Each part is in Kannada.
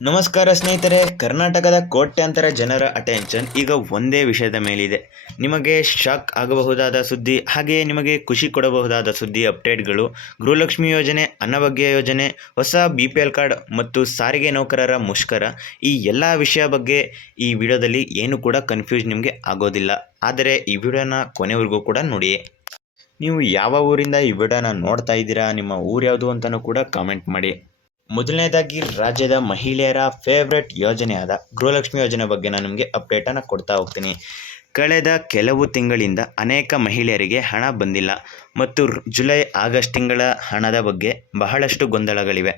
ನಮಸ್ಕಾರ ಸ್ನೇಹಿತರೆ. ಕರ್ನಾಟಕದ ಕೋಟ್ಯಾಂತರ ಜನರ ಅಟೆನ್ಷನ್ ಈಗ ಒಂದೇ ವಿಷಯದ ಮೇಲಿದೆ. ನಿಮಗೆ ಶಾಕ್ ಆಗಬಹುದಾದ ಸುದ್ದಿ, ಹಾಗೆಯೇ ನಿಮಗೆ ಖುಷಿ ಕೊಡಬಹುದಾದ ಸುದ್ದಿ ಅಪ್ಡೇಟ್ಗಳು, ಗೃಹಲಕ್ಷ್ಮಿ ಯೋಜನೆ, ಅನ್ನಭಾಗ್ಯ ಯೋಜನೆ, ಹೊಸ BPL ಕಾರ್ಡ್ ಮತ್ತು ಸಾರಿಗೆ ನೌಕರರ ಮುಷ್ಕರ, ಈ ಎಲ್ಲ ವಿಷಯ ಬಗ್ಗೆ ಈ ವಿಡಿಯೋದಲ್ಲಿ ಏನು ಕೂಡ ಕನ್ಫ್ಯೂಸ್ ನಿಮಗೆ ಆಗೋದಿಲ್ಲ. ಆದರೆ ಈ ವಿಡಿಯೋನ ಕೊನೆವರೆಗೂ ಕೂಡ ನೋಡಿ. ನೀವು ಯಾವ ಊರಿಂದ ಈ ವಿಡಿಯೋನ ನೋಡ್ತಾ ಇದ್ದೀರಾ, ನಿಮ್ಮ ಊರು ಯಾವುದು ಅಂತಲೂ ಕೂಡ ಕಾಮೆಂಟ್ ಮಾಡಿ. ಮೊದಲನೇದಾಗಿ ರಾಜ್ಯದ ಮಹಿಳೆಯರ ಫೇವ್ರೆಟ್ ಯೋಜನೆಯಾದ ಗೃಹಲಕ್ಷ್ಮಿ ಯೋಜನೆ ಬಗ್ಗೆ ನಾನು ನಿಮಗೆ ಅಪ್ಡೇಟನ್ನು ಕೊಡ್ತಾ ಹೋಗ್ತೀನಿ. ಕಳೆದ ಕೆಲವು ತಿಂಗಳಿಂದ ಅನೇಕ ಮಹಿಳೆಯರಿಗೆ ಹಣ ಬಂದಿಲ್ಲ ಮತ್ತು ಜುಲೈ ಆಗಸ್ಟ್ ತಿಂಗಳ ಹಣದ ಬಗ್ಗೆ ಬಹಳಷ್ಟು ಗೊಂದಲಗಳಿವೆ.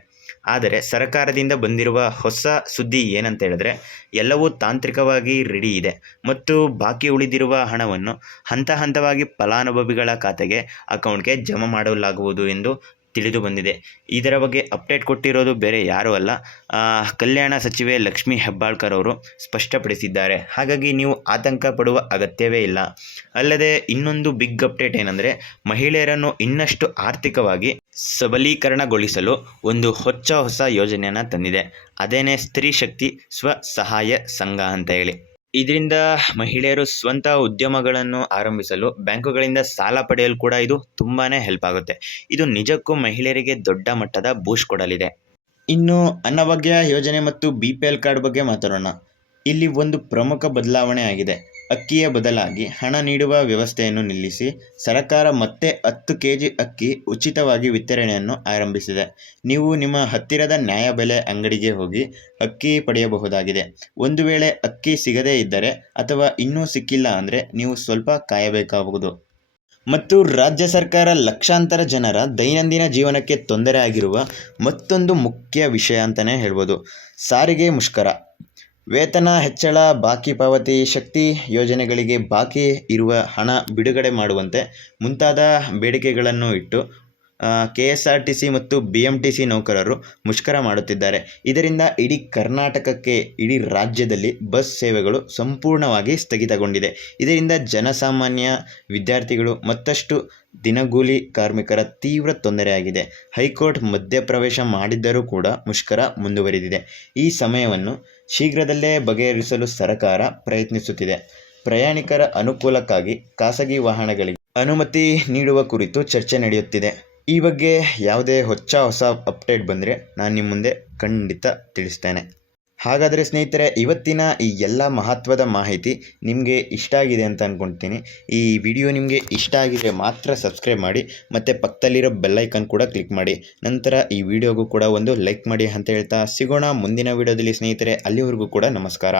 ಆದರೆ ಸರ್ಕಾರದಿಂದ ಬಂದಿರುವ ಹೊಸ ಸುದ್ದಿ ಏನಂತ ಹೇಳಿದ್ರೆ, ಎಲ್ಲವೂ ತಾಂತ್ರಿಕವಾಗಿ ರೆಡಿ ಇದೆ ಮತ್ತು ಬಾಕಿ ಉಳಿದಿರುವ ಹಣವನ್ನು ಹಂತ ಹಂತವಾಗಿ ಫಲಾನುಭವಿಗಳ ಖಾತೆಗೆ ಅಕೌಂಟ್ಗೆ ಜಮಾ ಮಾಡಲಾಗುವುದು ಎಂದು ತಿಳಿದು ಬಂದಿದೆ. ಇದರ ಬಗ್ಗೆ ಅಪ್ಡೇಟ್ ಕೊಟ್ಟಿರೋದು ಬೇರೆ ಯಾರೂ ಅಲ್ಲ, ಕಲ್ಯಾಣ ಸಚಿವೆ ಲಕ್ಷ್ಮೀ ಹೆಬ್ಬಾಳ್ಕರ್ ಅವರು ಸ್ಪಷ್ಟಪಡಿಸಿದ್ದಾರೆ. ಹಾಗಾಗಿ ನೀವು ಆತಂಕ ಪಡುವ ಅಗತ್ಯವೇ ಇಲ್ಲ. ಅಲ್ಲದೆ ಇನ್ನೊಂದು ಬಿಗ್ ಅಪ್ಡೇಟ್ ಏನಂದರೆ, ಮಹಿಳೆಯರನ್ನು ಇನ್ನಷ್ಟು ಆರ್ಥಿಕವಾಗಿ ಸಬಲೀಕರಣಗೊಳಿಸಲು ಒಂದು ಹೊಸ ಯೋಜನೆಯನ್ನು ತಂದಿದೆ. ಅದೇನೇ ಸ್ತ್ರೀ ಶಕ್ತಿ ಸ್ವಸಹಾಯ ಸಂಘ ಅಂತ ಹೇಳಿ. ಇದರಿಂದ ಮಹಿಳೆಯರು ಸ್ವಂತ ಉದ್ಯಮಗಳನ್ನು ಆರಂಭಿಸಲು ಬ್ಯಾಂಕುಗಳಿಂದ ಸಾಲ ಪಡೆಯಲು ಕೂಡ ಇದು ತುಂಬಾ ಹೆಲ್ಪ್ ಆಗುತ್ತೆ. ಇದು ನಿಜಕ್ಕೂ ಮಹಿಳೆಯರಿಗೆ ದೊಡ್ಡ ಮಟ್ಟದ ಬೂಸ್ಟ್ ಕೊಡಲಿದೆ. ಇನ್ನು ಅನ್ನಭಾಗ್ಯ ಯೋಜನೆ ಮತ್ತು BPL ಕಾರ್ಡ್ ಬಗ್ಗೆ ಮಾತಾಡೋಣ. ಇಲ್ಲಿ ಒಂದು ಪ್ರಮುಖ ಬದಲಾವಣೆ ಆಗಿದೆ. ಅಕ್ಕಿಯ ಬದಲಾಗಿ ಹಣ ನೀಡುವ ವ್ಯವಸ್ಥೆಯನ್ನು ನಿಲ್ಲಿಸಿ ಸರ್ಕಾರ ಮತ್ತೆ 10 kg ಅಕ್ಕಿ ಉಚಿತವಾಗಿ ವಿತರಣೆಯನ್ನು ಆರಂಭಿಸಿದೆ. ನೀವು ನಿಮ್ಮ ಹತ್ತಿರದ ನ್ಯಾಯಬೆಲೆ ಅಂಗಡಿಗೆ ಹೋಗಿ ಅಕ್ಕಿ ಪಡೆಯಬಹುದಾಗಿದೆ. ಒಂದು ವೇಳೆ ಅಕ್ಕಿ ಸಿಗದೇ ಇದ್ದರೆ ಅಥವಾ ಇನ್ನೂ ಸಿಕ್ಕಿಲ್ಲ ಅಂದರೆ ನೀವು ಸ್ವಲ್ಪ ಕಾಯಬೇಕಾಗುವುದು. ಮತ್ತು ರಾಜ್ಯ ಸರ್ಕಾರ ಲಕ್ಷಾಂತರ ಜನರ ದೈನಂದಿನ ಜೀವನಕ್ಕೆ ತೊಂದರೆ ಆಗಿರುವ ಮತ್ತೊಂದು ಮುಖ್ಯ ವಿಷಯ ಅಂತಲೇ ಹೇಳ್ಬೋದು, ಸಾರಿಗೆ ಮುಷ್ಕರ. ವೇತನ ಹೆಚ್ಚಳ, ಬಾಕಿ ಪಾವತಿ, ಶಕ್ತಿ ಯೋಜನೆಗಳಿಗೆ ಬಾಕಿ ಇರುವ ಹಣ ಬಿಡುಗಡೆ ಮಾಡುವಂತೆ ಮುಂತಾದ ಬೇಡಿಕೆಗಳನ್ನು ಇಟ್ಟು KSRTC ಮತ್ತು BMTC ನೌಕರರು ಮುಷ್ಕರ ಮಾಡುತ್ತಿದ್ದಾರೆ. ಇದರಿಂದ ಇಡೀ ಕರ್ನಾಟಕಕ್ಕೆ, ಇಡೀ ರಾಜ್ಯದಲ್ಲಿ ಬಸ್ ಸೇವೆಗಳು ಸಂಪೂರ್ಣವಾಗಿ ಸ್ಥಗಿತಗೊಂಡಿದೆ. ಇದರಿಂದ ಜನಸಾಮಾನ್ಯ, ವಿದ್ಯಾರ್ಥಿಗಳು ಮತ್ತಷ್ಟು ದಿನಗೂಲಿ ಕಾರ್ಮಿಕರ ತೀವ್ರ ತೊಂದರೆಯಾಗಿದೆ. ಹೈಕೋರ್ಟ್ ಮಧ್ಯಪ್ರವೇಶ ಮಾಡಿದ್ದರೂ ಕೂಡ ಮುಷ್ಕರ ಮುಂದುವರಿದಿದೆ. ಈ ಸಮಯವನ್ನು ಶೀಘ್ರದಲ್ಲೇ ಬಗೆಹರಿಸಲು ಸರ್ಕಾರ ಪ್ರಯತ್ನಿಸುತ್ತಿದೆ. ಪ್ರಯಾಣಿಕರ ಅನುಕೂಲಕ್ಕಾಗಿ ಖಾಸಗಿ ವಾಹನಗಳಿಗೆ ಅನುಮತಿ ನೀಡುವ ಕುರಿತು ಚರ್ಚೆ ನಡೆಯುತ್ತಿದೆ. ಈ ಬಗ್ಗೆ ಯಾವುದೇ ಹೊಸ ಅಪ್ಡೇಟ್ ಬಂದರೆ ನಾನು ನಿಮ್ಮ ಮುಂದೆ ಖಂಡಿತ ತಿಳಿಸ್ತೇನೆ. ಹಾಗಾದರೆ ಸ್ನೇಹಿತರೆ, ಇವತ್ತಿನ ಈ ಎಲ್ಲ ಮಹತ್ವದ ಮಾಹಿತಿ ನಿಮಗೆ ಇಷ್ಟ ಆಗಿದೆ ಅಂತ ಅಂದ್ಕೊಳ್ತೀನಿ. ಈ ವಿಡಿಯೋ ನಿಮಗೆ ಇಷ್ಟ ಆಗಿದರೆ ಮಾತ್ರ ಸಬ್ಸ್ಕ್ರೈಬ್ ಮಾಡಿ ಮತ್ತು ಪಕ್ಕದಲ್ಲಿರೋ ಬೆಲ್ಲೈಕನ್ ಕೂಡ ಕ್ಲಿಕ್ ಮಾಡಿ. ನಂತರ ಈ ವಿಡಿಯೋಗೂ ಕೂಡ ಒಂದು ಲೈಕ್ ಮಾಡಿ ಅಂತ ಹೇಳ್ತಾ ಸಿಗೋಣ ಮುಂದಿನ ವಿಡಿಯೋದಲ್ಲಿ ಸ್ನೇಹಿತರೆ. ಅಲ್ಲಿವರೆಗೂ ಕೂಡ ನಮಸ್ಕಾರ.